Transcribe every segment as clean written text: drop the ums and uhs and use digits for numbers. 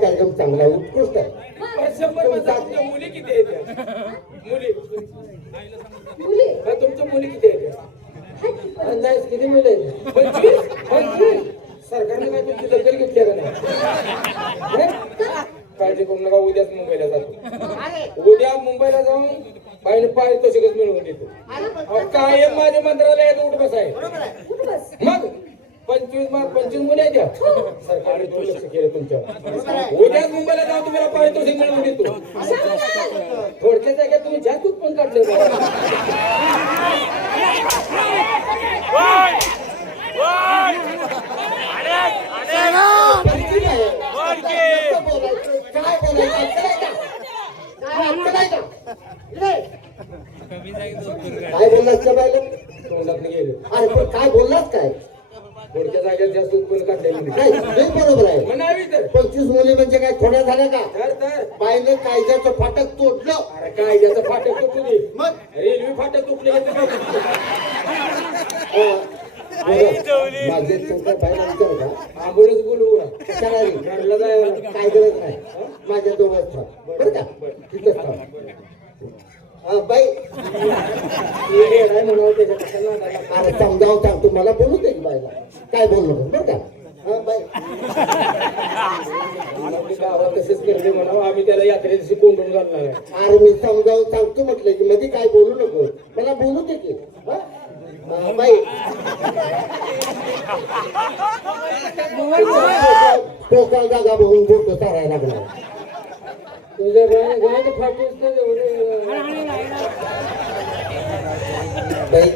कार्यक्रम चांगला आहे, उत्कृष्ट आहे. तुमच्या मुली किती आहेत? मुली मुली तुमच्या मुली किती आहेत? अंदाज किती मुलं आहेत? 25 सरकारने काय तुमची दखल घेतली का नाही? काळजी करू नका, उद्याच मुंबईला जातो. उद्या मुंबईला जाऊन बाईने पारितोषिकच मिळवून देतो. कायम माझ्या मंत्रालयात उठ बसाय. मग 25 मुले आहेत त्या. सरकारने दुर्लक्ष केलं तुमच्यावर. उद्याच मुंबईला जाऊन तुम्हाला पारितोषिक मिळवून देतो. थोडक्या जागेत तुम्ही जास्त उत्पन्न काढलं. काय बोललास त्या बाईला? तोंडात गेलं. अरे पण काय बोललास काय? थोडक्या जागेत जास्त उत्पन्न काढलेलं नाही नाही, बरोबर आहे. म्हणावी तर 25 मुली म्हणजे काय थोड्या झाल्या का? तर बाईने कायद्याचं फाटक तोडलं. अरे काय त्याचं फाटक तुटू दे. मग रेल्वे फाटक तुटले माझे छोट्या बाईला विचार का? आंबोलच बोलू कशाला रे? घरला जायला काय गरज नाही. माझ्या दोघांच थांब बरं का? तिथंच थांब. बाई काय म्हणावं त्याच्या कशाला नादाला? अरे समजावून सांगतो, मला बोलू दे की बाईला. काय बोललो बरं का? बाई आपली गावात तसेच करते म्हणावं, आम्ही त्याला यात्रे दिवशी कोंडून घालणार आहे. अरे मी समजावून सांगतो म्हटलं की मध्ये काय बोलू नको, मला बोलू दे की. बाई टोकाल जागा बघून बोलतो चारायला लागला. तुझ्या गाय फाटूच बाई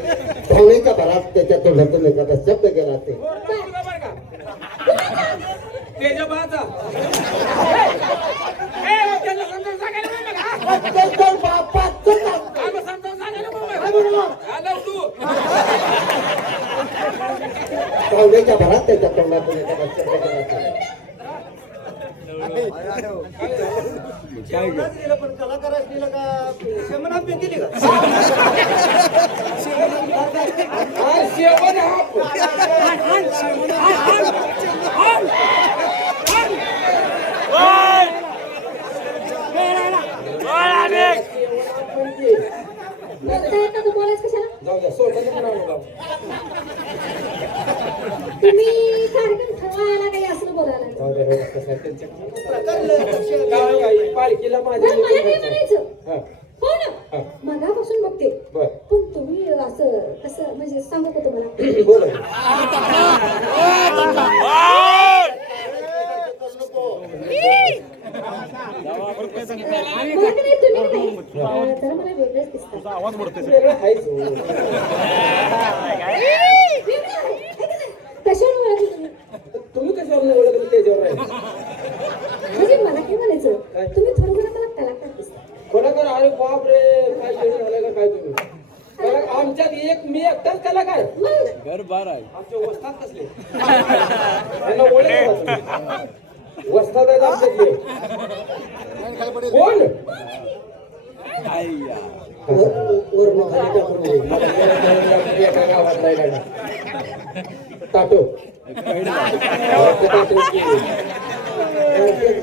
भावनेच्या भरात त्याच्या तोंडातून एखादा शब्द गेला ते त्याच्या बाचा भावनेच्या भरात त्याच्या तोंडातून एखादा शब्द गेला ते. पण कलाकारास दिलं का शेमनाथ बी दिली का? शेवण जाऊ द्या सोडलं म्हणावं. तुम्ही कार्यक्रम ठरवायला काही असं बोलायला जाऊ द्या कसं त्यांच्या पालखीला माझ्या मला काय म्हणायचं हा हो ना मगापासून बघते बर पण तुम्ही असं कसं म्हणजे सांगू का तुम्हाला बोल मला का नाही तुम्ही नाही तर मला वेगळंच दिसतं आवाज मोडतोय. वेगळं आहेच हो. कशावर ओळखलं तुम्ही तुम्ही कशावर ओळखलं त्याच्यावर आहे म्हणजे मला काय म्हणायचं तुम्ही थोडं जरा मला कलाकार दिसता कलाकार. अरे बाप रे काय वेळ झालं का काय तुम्ही आमच्यात एक मी एकटाच कलाकार. घर बार आहे. आमच्या वस्तात कसले त्यांना ओळख वस्तात आहेत आमच्यातले कोण वर खाली टाकून दे. एका गावात नाही लागला टाटो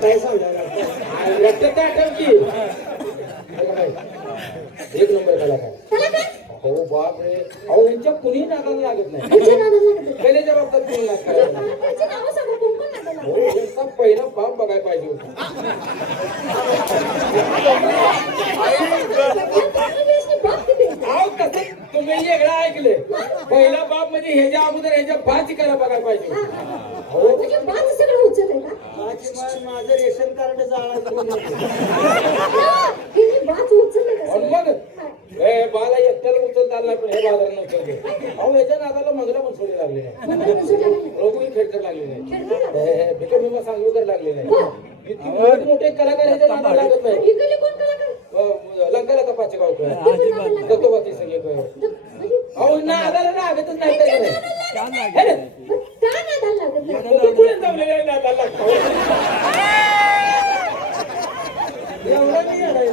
काय सांगणार? एक नंबर कलाकार. हो बाप रे अहो यांच्या कुणी नादाला लागत नाही. कलेच्या बाबतीत कुणी नाद करायला नाही. हो यांचा पहिला बाप बघायला पाहिजे होता. अहो तसं तुम्ही वेगळं ऐकले. पहिला बाप म्हणजे ह्याच्या अगोदर ह्याच्या भाची कला बघायला पाहिजे होती. हो माझं रेशन कार्ड जाळा. आणि मग ए बाला एकट्याला उचलता आला पण हे बाजारानं उचलते. अहो ह्याच्या नादाला मंगला पण सोडी लागली नाही. रोगही खेळकर लागली नाही. भिका भीमा सांगू कर लागले नाही. इतकी मोठे कलाकार ह्याच्या नादाला लागत नाही. लंकाला तपाचे गाव दत्तोबाची संगीत अहो नादाला लागतच नाही त्याच्याने. तुम्ही कुठे जमलेले आहे नादाला लागतो. एवढा नाही आहे.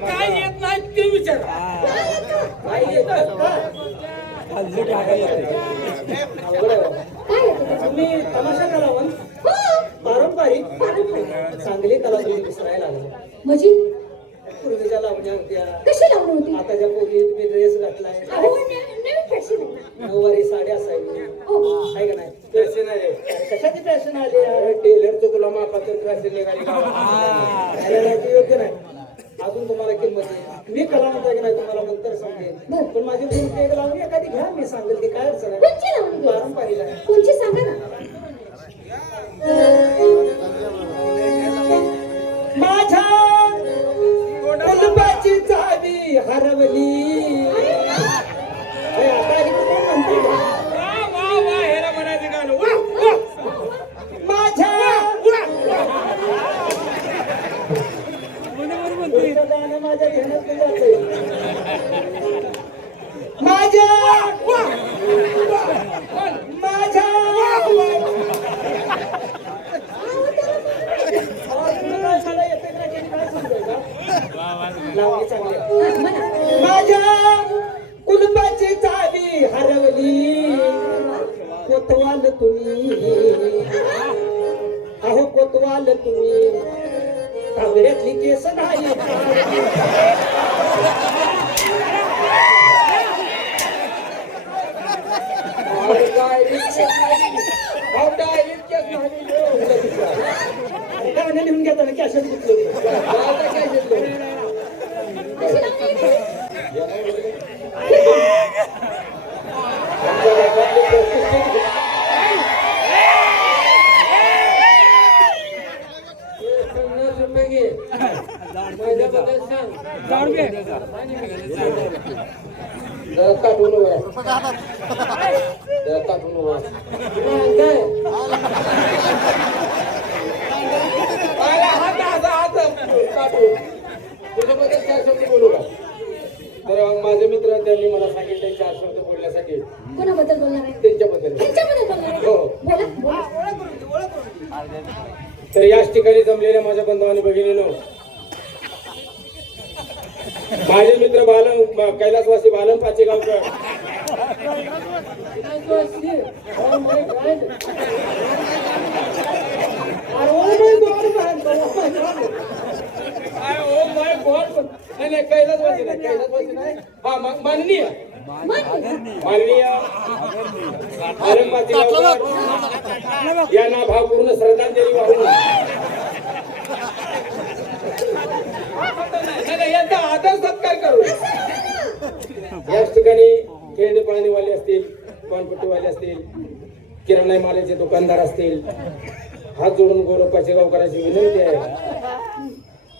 काय येत नाही ते विचार काय येतं? काय येतं? खाल्लं टाकायला येते. अवघड आहे बाबा. काय येतं त्याच्यात? तुम्ही तमाशा कलावंत हो, पारंपरिक पारंपरिक. चांगली कला तुम्ही विसरायला लागले. म्हणजे पूर्वीच्या लावण्या होत्या, कशी लावणी होती? आताच्या पोरी तुम्ही ड्रेस घातलाय, अहो, नवीन फॅशन आहे ना. नऊवारी साडी असायची हो. आहे का नाही? फॅशन आहे कशाची फॅशन आली आहे? टेलरचं तुला मापाचं फॅशन निघाली गावात. खायला नाही ते योग्य नाही. अजून तुम्हाला किंमत आहे. मी कलावंत आहे की नाही तुम्हाला नंतर सांगेन. पण माझी मुलगी एक लावणी एखादी घ्या, मी सांगेल की काय अडचण आहे. कोणची लावणी घ्यायची? पारंपरिक आहे. कोणची सांगा ना. माझ्या कुटुंबाची चावी हरवली. अरे आता ही कोण म्हणते का? वा वा वा ह्याला म्हणायचं गाणं वा वा माझ्या पुढचं गाणं माझ्या ध्यानात नाही जातंय. माझ्या माझ्या लावणी चांगली आहे. म्हणा. माझ्या कुटुंबाची चावी हरवली. कोतवाल तुम्ही, अहो कोतवाल तुम्ही, कांगड्यातली केस नाही. गाणं लिहून घेताना कॅशेट घेतलं. अशी लावणी घ्यायची? तुझ्याबद्दल 4 शब्द बोलू का? तर माझे मित्र त्यांनी मला सांगितलं 4 शब्द बोलण्यासाठी. कोणाबद्दल बोलणार आहे? त्यांच्याबद्दल त्यांच्याबद्दल बोलणार आहे? हो. बोला, बोला. तर याच ठिकाणी जमलेल्या माझ्या बंधू आणि भगिनीनो, माझे मित्र बालम कैलासवासी बालम पाचेगावकर. कैलासवासी नाही, कैलासवासी नाही, हा माननीय माननीय बालम पाचेगावकर यांना भावपूर्ण श्रद्धांजली वाहून यांचा आदर सत्कार करू. याच ठिकाणी खेळणे पाळणेवाले असतील, पानपट्टीवाले असतील, किराणा मालाचे दुकानदार असतील, हात जोडून गोरपाचे गावकरांची विनंती आहे.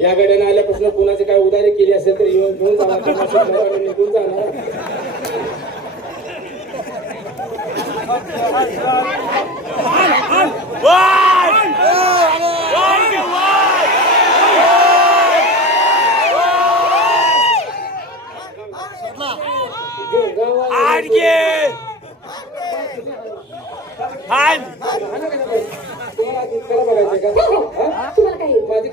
या गाड्याने आल्यापासून कुणाचे काय उदारी केली असेल तर येऊन घेऊन जाणार, निघून जाणार. हो, हो. तुम्हाला काय येतं? माझी